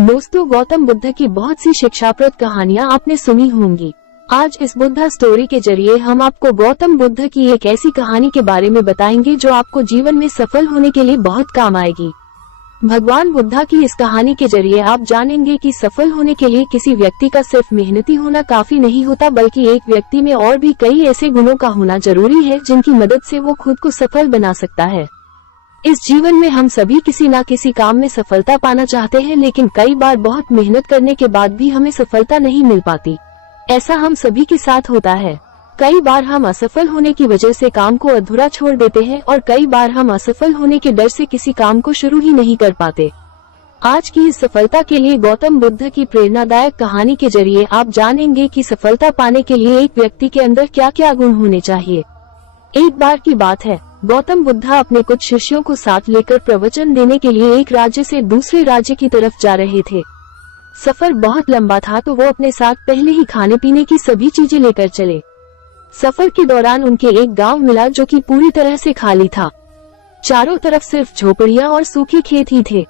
दोस्तों, गौतम बुद्ध की बहुत सी शिक्षाप्रद कहानियां आपने सुनी होंगी। आज इस बुद्धा स्टोरी के जरिए हम आपको गौतम बुद्ध की एक ऐसी कहानी के बारे में बताएंगे जो आपको जीवन में सफल होने के लिए बहुत काम आएगी। भगवान बुद्धा की इस कहानी के जरिए आप जानेंगे कि सफल होने के लिए किसी व्यक्ति का सिर्फ मेहनती होना काफी नहीं होता, बल्कि एक व्यक्ति में और भी कई ऐसे गुणों का होना जरूरी है जिनकी मदद से वो खुद को सफल बना सकता है। इस जीवन में हम सभी किसी न किसी काम में सफलता पाना चाहते हैं, लेकिन कई बार बहुत मेहनत करने के बाद भी हमें सफलता नहीं मिल पाती। ऐसा हम सभी के साथ होता है। कई बार हम असफल होने की वजह से काम को अधूरा छोड़ देते हैं और कई बार हम असफल होने के डर से किसी काम को शुरू ही नहीं कर पाते। आज की इस सफलता के लिए गौतम बुद्ध की प्रेरणादायक कहानी के जरिए आप जानेंगे कि सफलता पाने के लिए एक व्यक्ति के अंदर क्या क्या गुण होने चाहिए। एक बार की बात है, गौतम बुद्ध अपने कुछ शिष्यों को साथ लेकर प्रवचन देने के लिए एक राज्य से दूसरे राज्य की तरफ जा रहे थे। सफर बहुत लंबा था, तो वो अपने साथ पहले ही खाने पीने की सभी चीजें लेकर चले। सफर के दौरान उनके एक गांव मिला जो कि पूरी तरह से खाली था। चारों तरफ सिर्फ झोपड़ियां और सूखे खेत ही थे।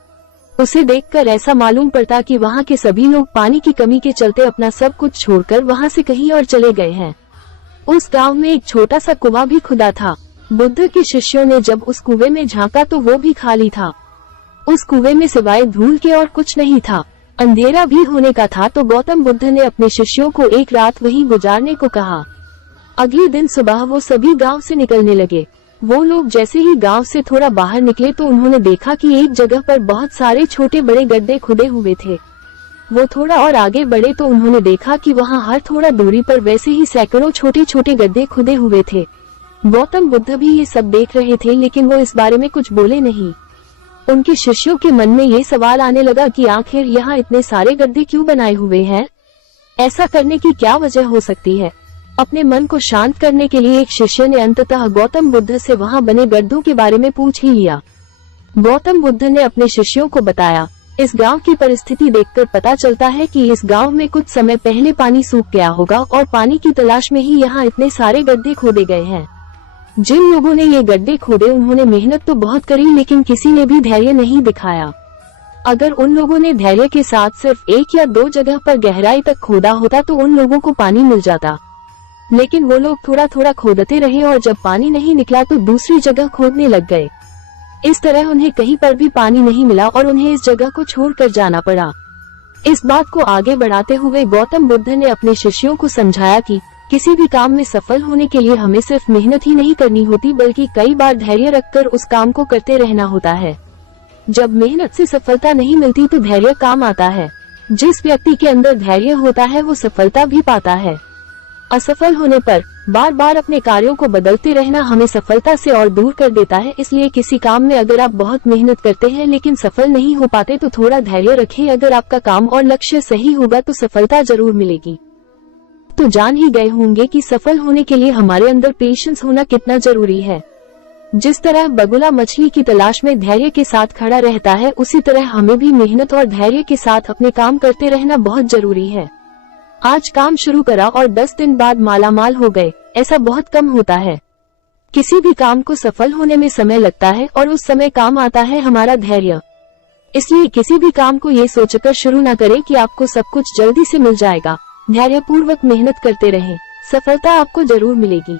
उसे देखकर ऐसा मालूम पड़ता कि वहां के सभी लोग पानी की कमी के चलते अपना सब कुछ छोड़कर वहां से कहीं और चले गए हैं। उस गांव में एक छोटा सा कुआं भी खुदा था। बुद्ध के शिष्यों ने जब उस कुएं में झांका तो वो भी खाली था। उस कुएं में सिवाय धूल के और कुछ नहीं था। अंधेरा भी होने का था, तो गौतम बुद्ध ने अपने शिष्यों को एक रात वहीं गुजारने को कहा। अगले दिन सुबह वो सभी गांव से निकलने लगे। वो लोग जैसे ही गांव से थोड़ा बाहर निकले तो उन्होंने देखा कि एक जगह पर बहुत सारे छोटे बड़े गड्ढे खुदे हुए थे। वो थोड़ा और आगे बढ़े तो उन्होंने देखा कि वहाँ हर थोड़ा दूरी पर वैसे ही सैकड़ों छोटे छोटे गड्ढे खुदे हुए थे। गौतम बुद्ध भी ये सब देख रहे थे, लेकिन वो इस बारे में कुछ बोले नहीं। उनके शिष्यों के मन में ये सवाल आने लगा कि आखिर यहाँ इतने सारे गड्ढे क्यों बनाए हुए हैं? ऐसा करने की क्या वजह हो सकती है? अपने मन को शांत करने के लिए एक शिष्य ने अंततः गौतम बुद्ध से वहाँ बने गड्ढों के बारे में पूछ ही लिया। गौतम बुद्ध ने अपने शिष्यों को बताया, इस गांव की परिस्थिति देखकर पता चलता है कि इस गांव में कुछ समय पहले पानी सूख गया होगा और पानी की तलाश में ही यहाँ इतने सारे गड्ढे खोदे गए हैं। जिन लोगों ने ये गड्ढे खोदे उन्होंने मेहनत तो बहुत करी, लेकिन किसी ने भी धैर्य नहीं दिखाया। अगर उन लोगों ने धैर्य के साथ सिर्फ एक या दो जगह पर गहराई तक खोदा होता तो उन लोगों को पानी मिल जाता, लेकिन वो लोग थोड़ा थोड़ा खोदते रहे और जब पानी नहीं निकला तो दूसरी जगह खोदने लग गए। इस तरह उन्हें कहीं पर भी पानी नहीं मिला और उन्हें इस जगह को छोड़कर जाना पड़ा। इस बात को आगे बढ़ाते हुए गौतम बुद्ध ने अपने शिष्यों को समझाया कि किसी भी काम में सफल होने के लिए हमें सिर्फ मेहनत ही नहीं करनी होती, बल्कि कई बार धैर्य रखकर उस काम को करते रहना होता है। जब मेहनत से सफलता नहीं मिलती तो धैर्य काम आता है। जिस व्यक्ति के अंदर धैर्य होता है वो सफलता भी पाता है। असफल होने पर बार बार अपने कार्यों को बदलते रहना हमें सफलता से और दूर कर देता है। इसलिए किसी काम में अगर आप बहुत मेहनत करते हैं लेकिन सफल नहीं हो पाते तो थोड़ा धैर्य रखें। अगर आपका काम और लक्ष्य सही होगा तो सफलता जरूर मिलेगी। तो जान ही गए होंगे कि सफल होने के लिए हमारे अंदर पेशेंस होना कितना जरूरी है। जिस तरह बगुला मछली की तलाश में धैर्य के साथ खड़ा रहता है, उसी तरह हमें भी मेहनत और धैर्य के साथ अपने काम करते रहना बहुत जरूरी है। आज काम शुरू करा और 10 दिन बाद मालामाल हो गए, ऐसा बहुत कम होता है। किसी भी काम को सफल होने में समय लगता है और उस समय काम आता है हमारा धैर्य। इसलिए किसी भी काम को ये सोचकर शुरू न करें कि आपको सब कुछ जल्दी से मिल जाएगा। धैर्यपूर्वक मेहनत करते रहें, सफलता आपको जरूर मिलेगी।